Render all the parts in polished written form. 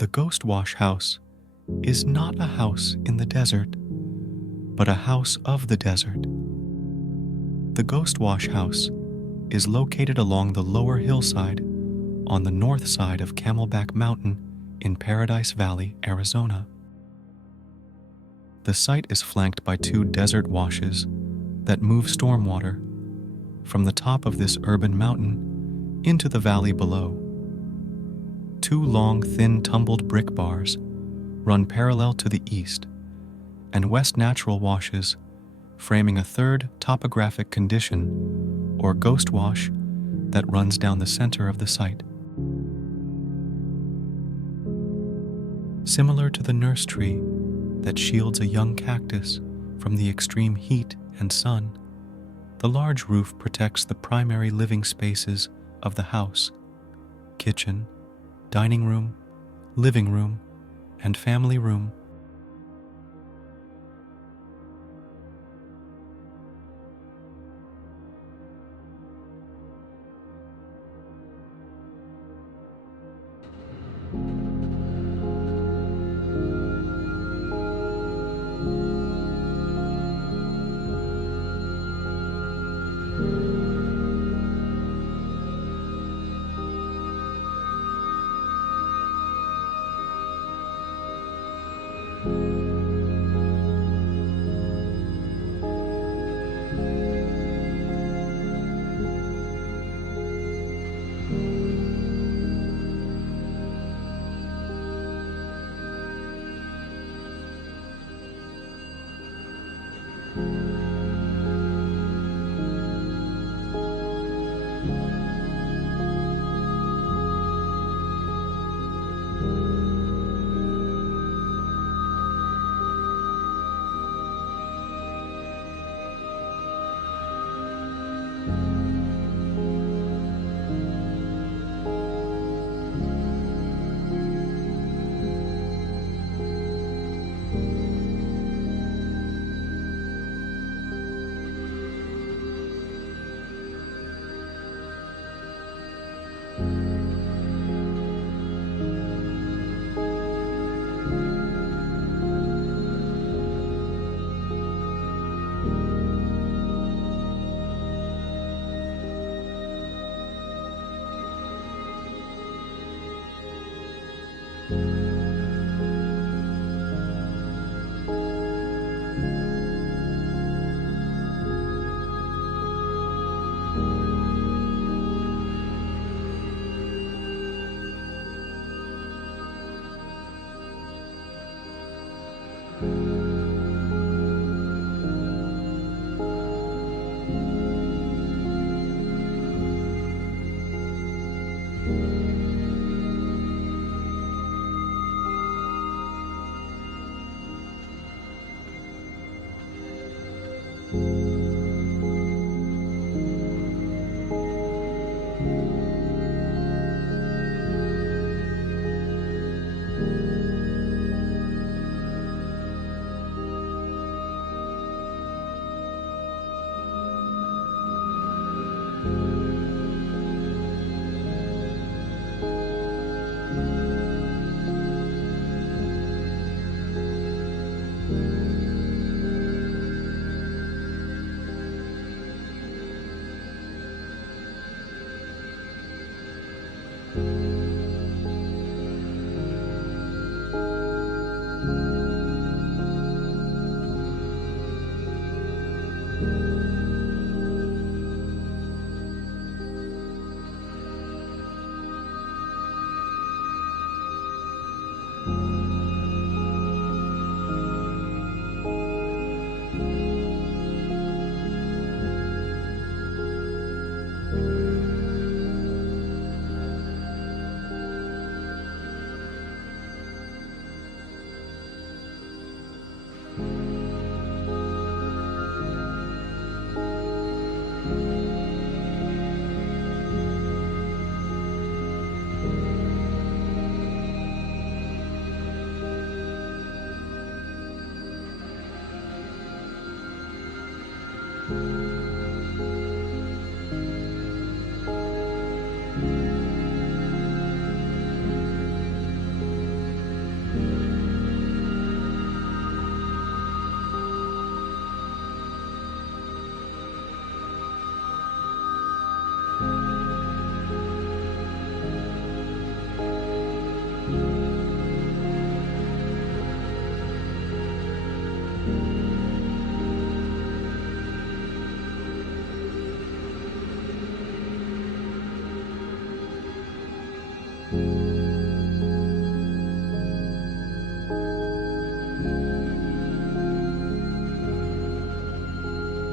The Ghost Wash House is not a house in the desert, but a house of the desert. The Ghost Wash House is located along the lower hillside on the north side of Camelback Mountain in Paradise Valley, Arizona. The site is flanked by two desert washes that move stormwater from the top of this urban mountain into the valley below. Two long, thin, tumbled brick bars run parallel to the east, and west natural washes framing a third topographic condition, or ghost wash, that runs down the center of the site. Similar to the nurse tree that shields a young cactus from the extreme heat and sun, the large roof protects the primary living spaces of the house: kitchen, dining room, living room, and family room.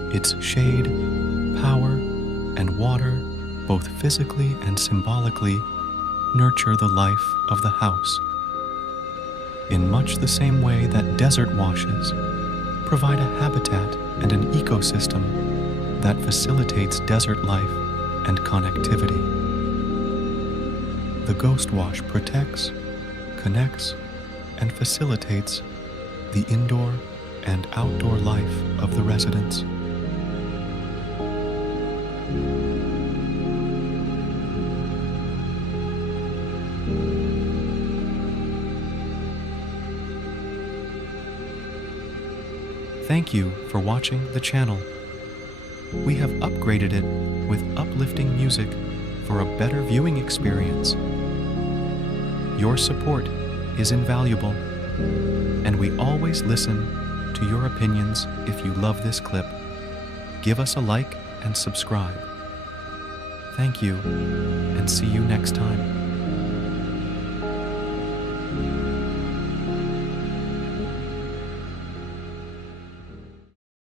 Its shade, power, and water, both physically and symbolically, nurture the life of the house. In much the same way that desert washes provide a habitat and an ecosystem that facilitates desert life and connectivity. The ghost wash protects, connects, and facilitates the indoor and outdoor life of the residents. Thank you for watching the channel. We have upgraded it with uplifting music for a better viewing experience. Your support is invaluable, and we always listen to your opinions. If you love this clip, give us a like and subscribe. Thank you, and see you next time.